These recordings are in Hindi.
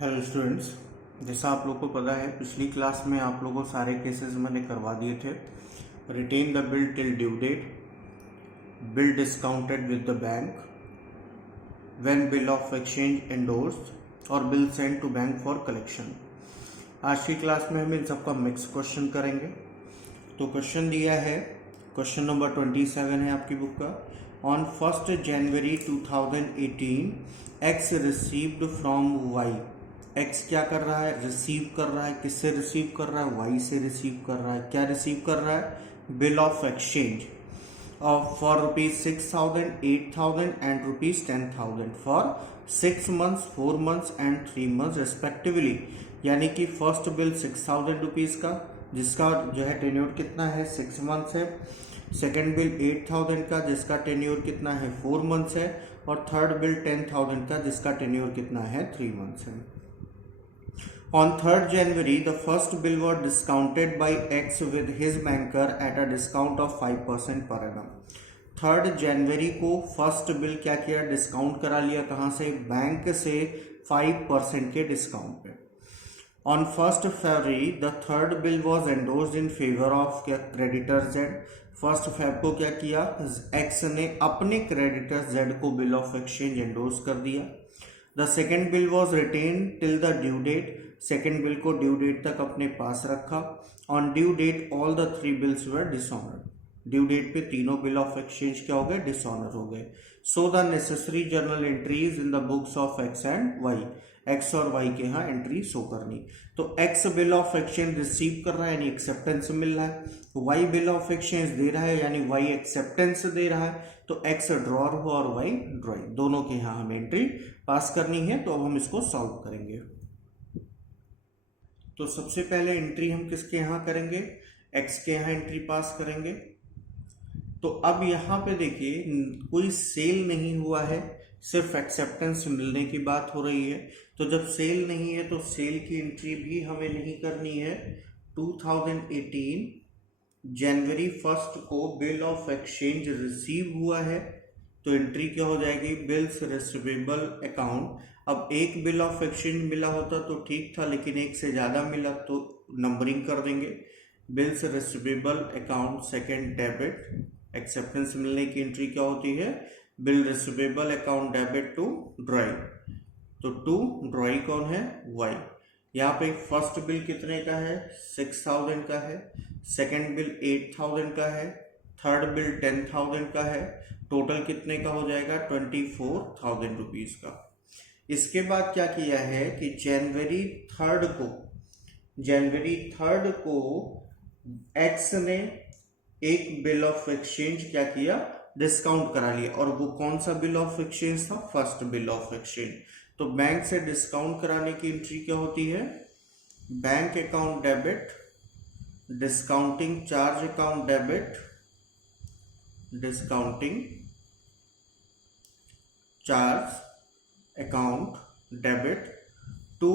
हेलो स्टूडेंट्स, जैसा आप लोग को पता है पिछली क्लास में आप लोगों को सारे केसेस मैंने करवा दिए थे। Retain the bill till due date, bill discounted with the bank, when bill of exchange endorsed और bill send to bank for collection. आज की क्लास में हम इन सबका मिक्स क्वेश्चन करेंगे। तो क्वेश्चन दिया है, क्वेश्चन नंबर 27 है आपकी बुक का। On 1 January 2018 X received from Y. X क्या कर रहा है? रिसीव कर रहा है। किससे रिसीव कर रहा है? वाई से रिसीव कर रहा है। क्या रिसीव कर रहा है? Bill of exchange for ₹6,000, 8,000 and ₹10,000 for 6 months, 4 months and 3 months respectively. यानी कि फर्स्ट बिल ₹6,000 का, जिसका जो है टेन्योर कितना है? 6 months है। सेकेंड बिल 8,000 का, जिसका टेन्योर कितना है? 4 months है। और थर्ड बिल 10,000 का, जिसका टेन्योर कितना है? 3 months है। On 3rd January, the first bill was discounted by X with his banker at a discount of 5% per annum. 3rd जनवरी को फर्स्ट बिल क्या किया? डिस्काउंट करा लिया। कहाँ से? बैंक से 5% के डिस्काउंट पे। On 1st February, the third bill was endorsed in favor of creditor Z. First Feb को क्या किया? एक्स ने अपने क्रेडिटर जेड को बिल ऑफ एक्सचेंज एंडोर्स कर दिया। The second bill was retained till the due date. Second bill को ड्यू डेट तक अपने पास रखा। On due date all the 3 bills were dishonoured. Due date पे तीनों बिल ऑफ एक्सचेंज क्या हो गए? डिसऑनर हो गए। So the necessary journal entries in the books of X and Y. X और वाई के यहाँ एंट्री शो करनी। तो X bill of exchange receive कर रहा है यानी एक्सेप्टेंस मिल रहा है। वाई बिल ऑफ एक्सचेंज दे रहा है यानी वाई एक्सेप्टेंस दे रहा है। तो एक्स ड्रॉर हुआ और वाई ड्रॉइंग, दोनों के यहाँ हमें एंट्री पास करनी है। तो अब हम इसको सॉल्व करेंगे। तो सबसे पहले एंट्री हम किसके यहाँ करेंगे? एक्स के यहाँ एंट्री पास करेंगे। तो अब यहाँ पे देखिए कोई सेल नहीं हुआ है, सिर्फ एक्सेप्टेंस मिलने की बात हो रही है। तो जब सेल नहीं है तो सेल की एंट्री भी हमें नहीं करनी है। 2018 जनवरी 1 को बिल ऑफ एक्सचेंज रिसीव हुआ है तो एंट्री क्या हो जाएगी? Bills receivable account. अब एक बिल ऑफ एक्सचेंज मिला होता तो ठीक था, लेकिन एक से ज़्यादा मिला तो नंबरिंग कर देंगे। Bills receivable account second debit. Acceptance मिलने की एंट्री क्या होती है? Bill receivable account debit to drawee. तो टू ड्रॉई कौन है? वाई। यहाँ पे फर्स्ट बिल कितने का है? 6,000 का है। सेकेंड बिल 8,000 का है। थर्ड बिल 10,000 का है। टोटल कितने का हो जाएगा? 24,000 रुपीज का। इसके बाद क्या किया है कि जनवरी थर्ड को एक्स ने एक बिल ऑफ एक्सचेंज क्या किया? डिस्काउंट करा लिया। और वो कौन सा बिल ऑफ एक्सचेंज था? First bill of exchange. तो बैंक से डिस्काउंट कराने की एंट्री क्या होती है? Bank account debit, discounting charge account debit, discounting charge account debit to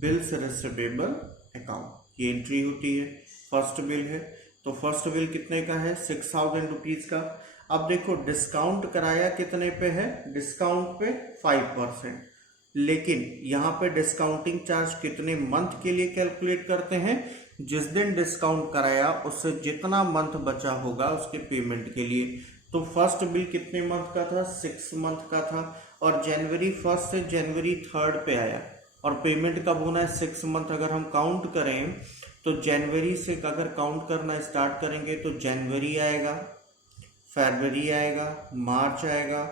bills receivable account. ये एंट्री होती है। फर्स्ट बिल है तो फर्स्ट बिल कितने का है? 6,000 रुपीज का। अब देखो डिस्काउंट कराया कितने पे है? डिस्काउंट पे 5%। लेकिन यहाँ पे डिस्काउंटिंग चार्ज कितने मंथ के लिए कैलकुलेट करते हैं? जिस दिन डिस्काउंट कराया उससे जितना मंथ बचा होगा उसके पेमेंट के लिए। तो फर्स्ट बिल कितने मंथ का था? 6 मंथ का था। और जनवरी 1 से जनवरी 3 पे आया और पेमेंट कब होना है? 6 मंथ। अगर हम काउंट करें तो जनवरी से अगर काउंट करना स्टार्ट करेंगे तो जनवरी आएगा, फरवरी आएगा, मार्च आएगा,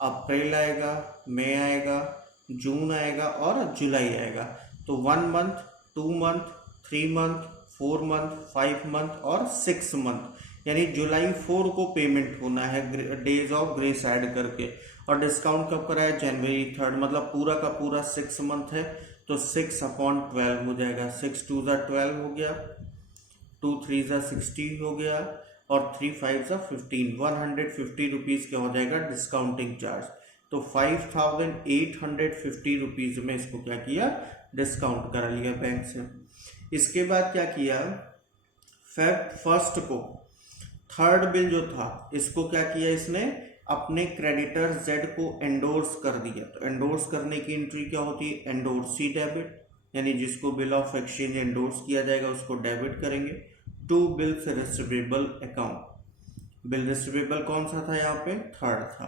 अप्रैल आएगा, मई आएगा, जून आएगा और जुलाई आएगा। तो 1 month, 2 month, 3 month, 4 month, 5 month और 6 मंथ। यानी जुलाई 4 को पेमेंट होना है डेज ऑफ ग्रेस ऐड करके। और डिस्काउंट कब कराया? जनवरी 3, मतलब पूरा का पूरा 6 मंथ है। तो 6/12 हो जाएगा। 6 2 12 हो गया, 2 3 16 हो गया और 3 5 15। 150 रुपीज क्या हो जाएगा? Discounting charge. तो 5,850 रुपीज में इसको क्या किया? डिस्काउंट करा लिया बैंक से। इसके बाद क्या किया? Feb 1 को थर्ड बिल जो था इसको क्या किया? इसने अपने क्रेडिटर जेड को एंडोर्स कर दिया, तो एंडोर्स करने की एंट्री क्या होती है, एंडोर्सी डेबिट, यानी जिसको बिल ऑफ एक्सचेंज एंडोर्स किया जाएगा उसको डेबिट करेंगे। To bills receivable account, bill receivable कौन सा था यहाँ पे, थर्ड था,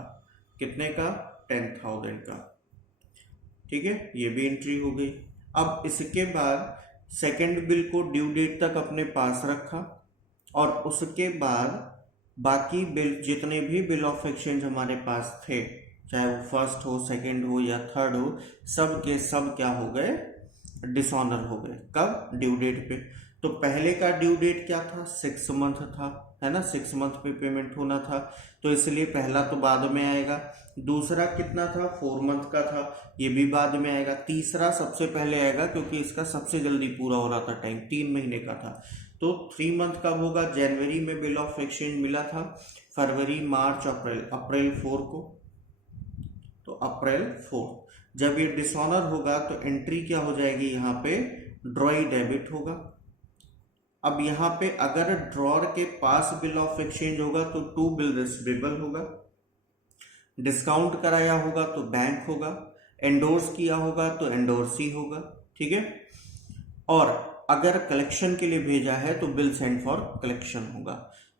कितने का, 10,000 का, ठीक है, ये भी एंट्री हो गई। अब इसके बाद सेकंड बिल को ड्यू डेट तक अपने पास रखा और उसके बाद बाकी बिल जितने भी बिल ऑफ एक्सचेंज हमारे पास थे, चाहे वो फर्स्ट हो, सेकंड हो या थर्ड हो, सब के सब क्या हो गए, डिसऑनर हो गए। कब, ड्यू डेट पे। तो पहले का ड्यू डेट क्या था, 6 मंथ था, है ना, 6 मंथ पे पेमेंट होना था, तो इसलिए पहला तो बाद में आएगा। दूसरा कितना था, 4 मंथ का था, ये भी बाद में आएगा। तीसरा सबसे पहले आएगा क्योंकि इसका सबसे जल्दी पूरा हो रहा था टाइम, 3 महीने का था। तो 3 मंथ कब होगा, जनवरी में बिल ऑफ एक्सचेंज मिला था, फरवरी, मार्च, अप्रैल, अप्रैल 4 को, तो अप्रैल 4। जब ये डिसऑनर होगा तो एंट्री क्या हो जाएगी, यहाँ पे ड्रॉई डेबिट होगा। अब यहाँ पे अगर ड्रॉर के पास बिल ऑफ एक्सचेंज होगा तो टू बिल रिसीवेबल होगा, डिस्काउंट कराया होगा तो बैंक होगा, एंडोर्स किया होगा तो एंडोर्सी होगा, ठीक है। और अगर कलेक्शन के लिए भेजा है तो बिल सेंड फॉर कलेक्शन होगा।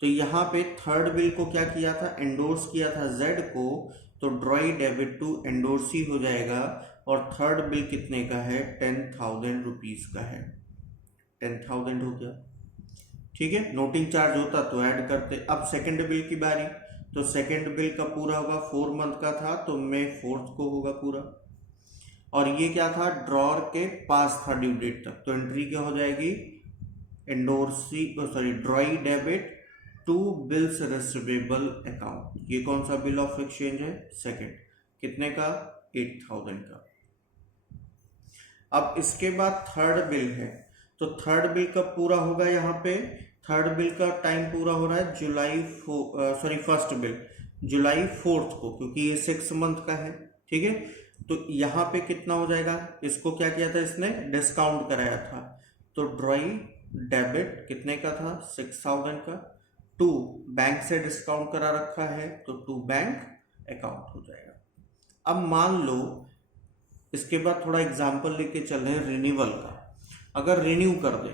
तो यहाँ पे थर्ड बिल को क्या किया था, एंडोर्स किया था जेड को, तो ड्रॉई डेबिट टू एंडोर्सी हो जाएगा। और थर्ड बिल कितने का है, 10,000 रुपीज का है, 10,000 हो गया, ठीक है। नोटिंग चार्ज होता तो ऐड करते। अब सेकंड बिल की बारी, तो सेकंड बिल का पूरा होगा, 4 मंथ का था तो मई 4 को होगा पूरा, और ये क्या था, ड्रॉर के पास था ड्यू डेट तक, तो एंट्री क्या हो जाएगी, endorsee sorry drawee debit to bills receivable account. ये कौन सा बिल ऑफ एक्सचेंज है, सेकंड, कितने का, 8,000 का। अब इसके बाद थर्ड बिल है, तो थर्ड बिल कब पूरा होगा, यहाँ पे थर्ड बिल का टाइम पूरा हो रहा है जुलाई फर्स्ट बिल जुलाई 4 को, क्योंकि ये 6 मंथ का है, ठीक है। तो यहाँ पे कितना हो जाएगा, इसको क्या किया था, इसने डिस्काउंट कराया था, तो ड्रॉई डेबिट कितने का था, 6,000 का, टू बैंक से डिस्काउंट करा रखा है तो टू बैंक अकाउंट हो जाएगा। अब मान लो इसके बाद थोड़ा एग्जाम्पल लेके चल रहे हैं रिन्यूअल का। अगर रिन्यू कर दे,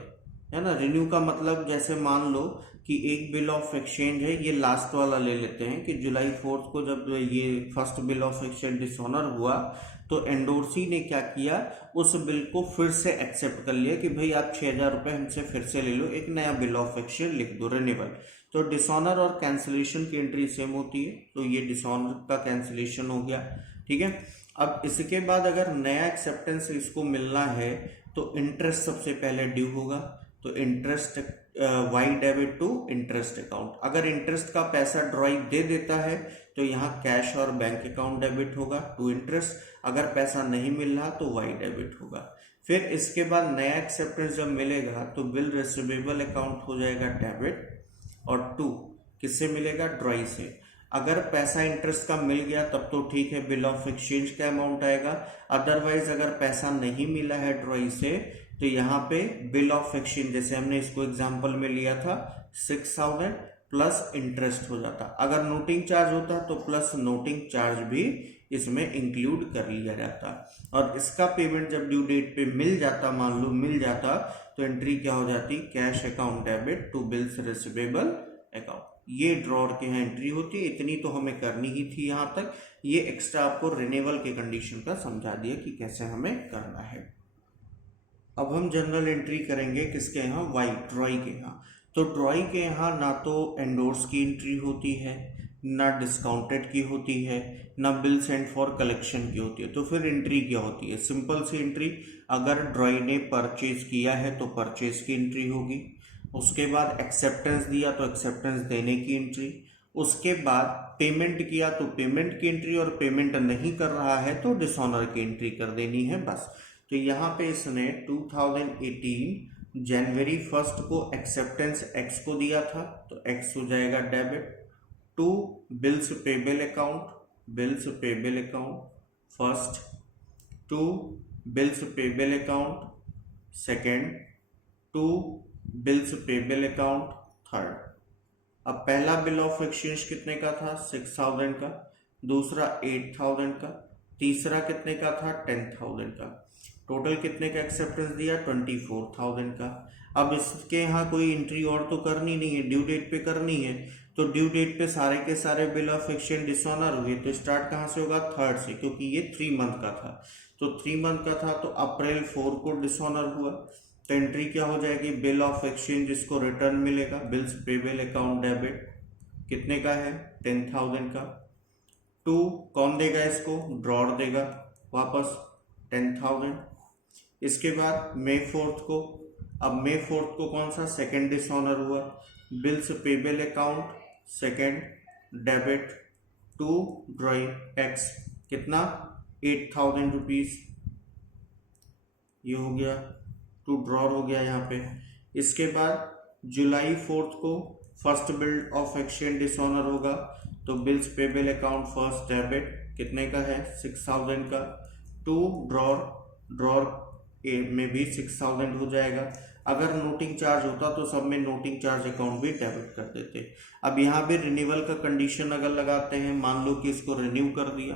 है ना, रिन्यू का मतलब जैसे मान लो कि एक बिल ऑफ एक्सचेंज है, ये लास्ट वाला ले लेते हैं कि जुलाई 4 को जब ये first bill of exchange dishonour हुआ तो एंडोर्सी ने क्या किया, उस बिल को फिर से एक्सेप्ट कर लिया कि भाई आप 6,000 रुपये हमसे फिर से ले लो, एक नया बिल ऑफ एक्सचेंज लिख दो, रिन्यूअल। तो डिसऑनर और कैंसिलेशन की एंट्री सेम होती है, तो ये डिसऑनर का कैंसिलेशन हो गया, ठीक है। अब इसके बाद अगर नया एक्सेप्टेंस इसको मिलना है तो इंटरेस्ट सबसे पहले ड्यू होगा, तो interest Y debit to interest account. अगर इंटरेस्ट का पैसा ड्रॉई दे देता है तो यहाँ कैश और बैंक अकाउंट डेबिट होगा टू इंटरेस्ट, अगर पैसा नहीं मिल रहा तो वाई डेबिट होगा। फिर इसके बाद नया एक्सेप्टेंस जब मिलेगा तो बिल रिसीवेबल अकाउंट हो जाएगा डेबिट, और टू किससे मिलेगा, ड्रॉई से। अगर पैसा इंटरेस्ट का मिल गया तब तो ठीक है, बिल ऑफ एक्सचेंज का अमाउंट आएगा। अदरवाइज अगर पैसा नहीं मिला है ड्रॉई से तो यहाँ पे बिल ऑफ एक्सचेंज, जैसे हमने इसको एग्जांपल में लिया था, 6,000 प्लस इंटरेस्ट हो जाता। अगर नोटिंग चार्ज होता तो प्लस नोटिंग चार्ज भी इसमें इंक्लूड कर लिया जाता, और इसका पेमेंट जब ड्यू डेट पे मिल जाता, मान लो मिल जाता, तो एंट्री क्या हो जाती, cash account debit to bills receivable account. ये ड्रॉर के यहाँ एंट्री होती है, इतनी तो हमें करनी ही थी यहाँ तक। ये एक्स्ट्रा आपको रिन्यूअल के कंडीशन का समझा दिया कि कैसे हमें करना है। अब हम जनरल एंट्री करेंगे किसके यहाँ, वाई ड्रॉई के यहाँ। तो ड्रॉई के यहाँ ना तो एंडोर्स की एंट्री होती है, ना डिस्काउंटेड की होती है, ना बिल सेंड फॉर कलेक्शन की होती है। तो फिर एंट्री क्या होती है, सिंपल सी एंट्री। अगर ड्रॉई ने परचेज किया है तो परचेज की एंट्री होगी, उसके बाद एक्सेप्टेंस दिया तो एक्सेप्टेंस देने की एंट्री, उसके बाद पेमेंट किया तो पेमेंट की एंट्री, और पेमेंट नहीं कर रहा है तो डिसऑनर की एंट्री कर देनी है बस। तो यहाँ पे इसने 2018 जनवरी 1 को एक्सेप्टेंस एक्स को दिया था, तो एक्स हो जाएगा debit to bills payable account, bills payable account first, to bills payable account second, to bills payable account third. अब पहला बिल ऑफ एक्सचेंज कितने का था, 6,000 का, दूसरा 8,000 का, तीसरा कितने का था, 10,000 का। टोटल कितने का एक्सेप्टेंस दिया, 24,000 का। अब इसके यहाँ कोई एंट्री और तो करनी नहीं है, ड्यू डेट पे करनी है, तो ड्यू डेट पे सारे के सारे बिल ऑफ एक्सचेंज डिसऑनर हुए, तो स्टार्ट कहाँ से होगा, 3rd से, क्योंकि ये 3 मंथ का था। तो 3 मंथ का था तो अप्रैल 4 को डिसऑनर हुआ, तो एंट्री क्या हो जाएगी, बिल ऑफ एक्सचेंज जिसको रिटर्न मिलेगा, बिल्स पेबल अकाउंट डेबिट कितने का है, 10,000 का। 2 कौन देगा इसको, ड्रॉर देगा वापस 10,000। इसके बाद May 4 को, अब May 4 को कौन सा, सेकेंड डिसऑनर हुआ, bills payable account second debit 2 drawing x कितना, 8,000 रुपीज, ये हो गया 2 ड्रॉर हो गया यहाँ पे। इसके बाद जुलाई 4 को first bill of exchange dishonour होगा, तो bills payable account first debit कितने का है, 6,000 का, 2 ड्रॉर ए में भी 6,000 हो जाएगा। अगर नोटिंग चार्ज होता तो सब में नोटिंग चार्ज अकाउंट भी डेबिट कर देते। अब यहाँ पे रिन्यूअल का कंडीशन अगर लगाते हैं, मान लो कि इसको रिन्यू कर दिया,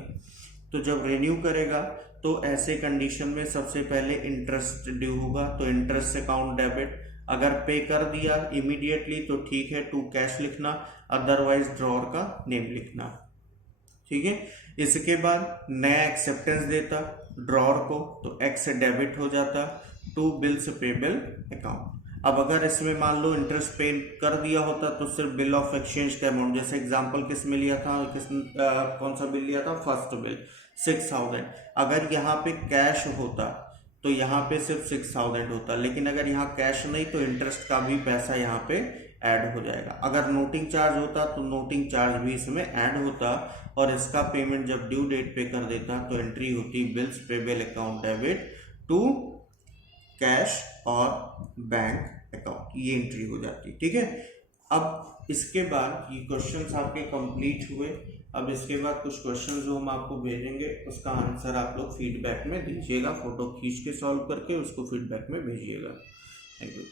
तो जब रिन्यू करेगा तो ऐसे कंडीशन में सबसे पहले इंटरेस्ट ड्यू होगा, तो इंटरेस्ट अकाउंट डेबिट। अगर पे कर दिया इमीडिएटली तो ठीक है, 2 कैश लिखना, अदरवाइज ड्रॉर का नेम लिखना, ठीक है। इसके बाद नया एक्सेप्टेंस देता ड्रॉर को, तो एक्स डेबिट हो जाता, 2 बिल्स पेबल अकाउंट। अब अगर इसमें मान लो इंटरेस्ट पे कर दिया होता तो सिर्फ बिल ऑफ एक्सचेंज का अमाउंट, जैसे एग्जांपल किस में लिया था, कौन सा बिल लिया था, फर्स्ट बिल 6,000। अगर यहाँ पे कैश होता तो यहाँ पे सिर्फ 6,000 होता, लेकिन अगर यहाँ कैश नहीं तो इंटरेस्ट का भी पैसा यहाँ पे ऐड हो जाएगा। अगर नोटिंग चार्ज होता तो नोटिंग चार्ज भी इसमें ऐड होता, और इसका पेमेंट जब ड्यू डेट पे कर देता तो एंट्री होती bills payable account debit to cash और बैंक अकाउंट, ये एंट्री हो जाती, ठीक है। अब इसके बाद ये क्वेश्चंस आपके कंप्लीट हुए। अब इसके बाद कुछ क्वेश्चन जो हम आपको भेजेंगे उसका आंसर आप लोग फीडबैक में दीजिएगा, फोटो खींच के सॉल्व करके उसको फीडबैक में भेजिएगा। Thank you.